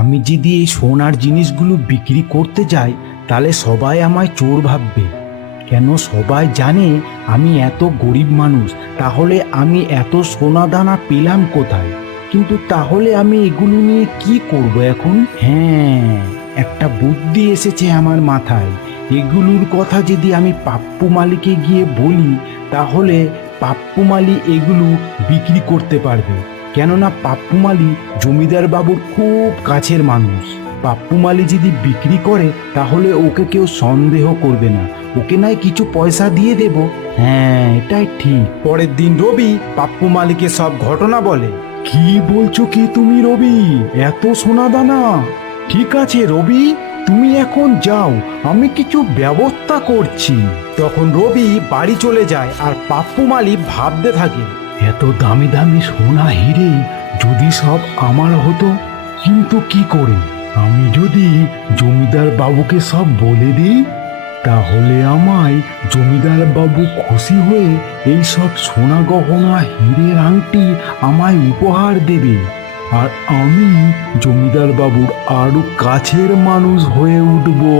আমি যদি এই সোনার জিনিসগুলো বিক্রি করতে যাই তাহলে সবাই আমায় চোর ভাববে। কেন সবাই জানে আমি এত গরিব মানুষ, তাহলে আমি এত সোনা দানা পেলাম কোথায়? কিন্তু তাহলে আমি এগুলো নিয়ে কি করব এখন? হ্যাঁ, একটা বুদ্ধি এসেছে আমার মাথায়। এগুলোর কথা যদি আমি পাপ্পু মালিকে গিয়ে বলি, তাহলে পাপ্পু মালি এগুলো বিক্রি করতে পারবে। কেননা পাপ্পু মালি জমিদার বাবুর খুব কাছের মানুষ। পাপ্পু মালি যদি বিক্রি করে তাহলে ওকে কেউ সন্দেহ করবে না, ওকে নয় কিছু পয়সা দিয়ে দেব। হ্যাঁ, এটাই ঠিক। পরের দিন রবি পাপ্পু মালিকে সব ঘটনা বলে। কি বলছো কি তুমি রবি? এত সোনা দানা? ঠিক আছে রবি, তুমি এখন যাও, আমি কিছু ব্যবস্থা করছি। তখন রবি বাড়ি চলে যায় আর পাপ্পু মালি ভাবতে থাকে, এত দামি দামি সোনা হিরে যদি সব আমার হতো, কিন্তু কি করে? আমি যদি জমিদার বাবুকে সব বলে দিই, তাহলে আমায় জমিদার বাবু খুশি হয়ে এই সব সোনা গহনা হীরের আংটি আমায় উপহার দেবে, আর আমি জমিদার বাবুর আরো কাছের মানুষ হয়ে উঠবো।